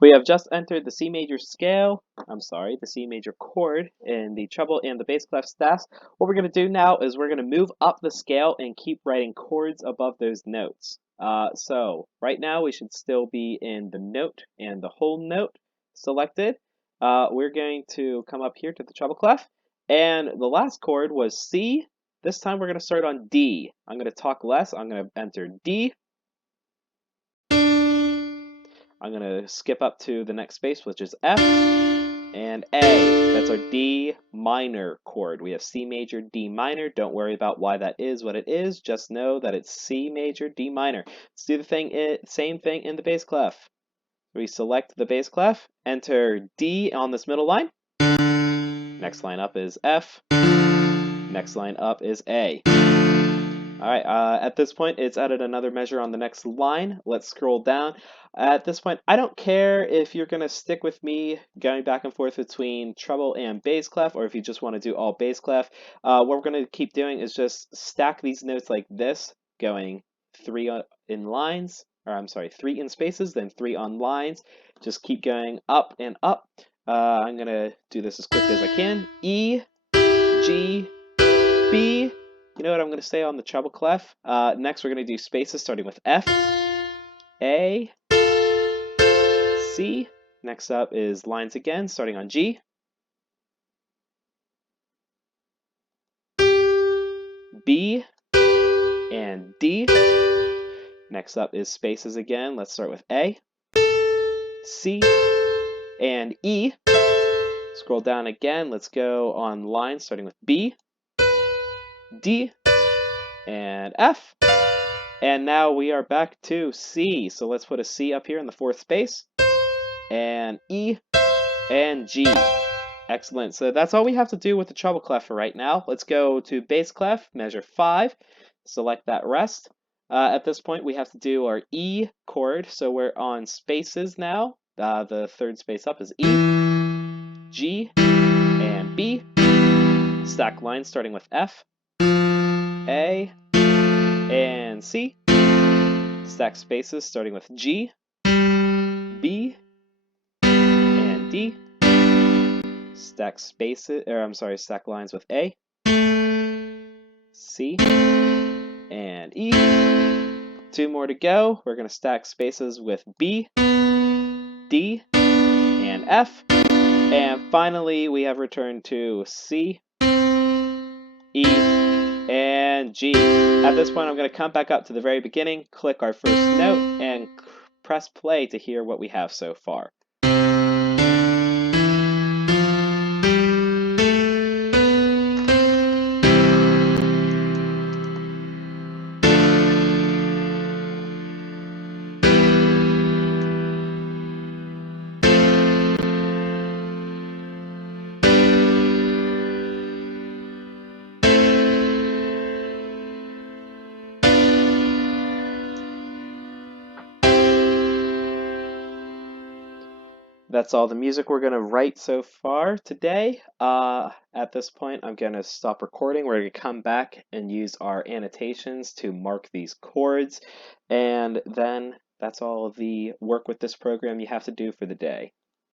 We have just entered the C major scale, the C major chord in the treble and the bass clef staffs. What we're going to do now is we're going to move up the scale and keep writing chords above those notes. So right now we should still be in the note and the whole note selected. We're going to come up here to the treble clef, and the last chord was C. This time we're going to start on D. I'm going to talk less. I'm going to enter D. I'm going to skip up to the next space, which is F, and A. That's our D minor chord. We have C major, D minor. Don't worry about why that is what it is. Just know that it's C major, D minor. Let's do the same thing in the bass clef. We select the bass clef, enter D on this middle line. Next line up is F. Next line up is A. All right, at this point, it's added another measure on the next line. Let's scroll down. At this point, I don't care if you're going to stick with me going back and forth between treble and bass clef, or if you just want to do all bass clef. What we're going to keep doing is just stack these notes like this, going three in spaces, then three on lines. Just keep going up and up. I'm going to do this as quickly as I can. E, G, B. You know what I'm going to say on the treble clef? Next, we're going to do spaces starting with F, A, C. Next up is lines again, starting on G, B, and D. Next up is spaces again. Let's start with A, C, and E. Scroll down again. Let's go on lines starting with B, D, and F. And now we are back to C. So let's put a C up here in the fourth space, and E, and G. Excellent. So that's all we have to do with the treble clef for right now. Let's go to bass clef, measure 5, select that rest. At this point, we have to do our E chord. So we're on spaces now. The third space up is E, G, and B. Stack lines starting with F, A, and C. Stack spaces starting with G, B, and D. Stack lines with A, C, and E. 2 more to go. We're going to stack spaces with B, D, and F. And finally, we have returned to C, E, and G. At this point, I'm going to come back up to the very beginning, click our first note, and press play to hear what we have so far. That's all the music we're going to write so far today. At this point, I'm going to stop recording. We're going to come back and use our annotations to mark these chords. And then that's all the work with this program you have to do for the day.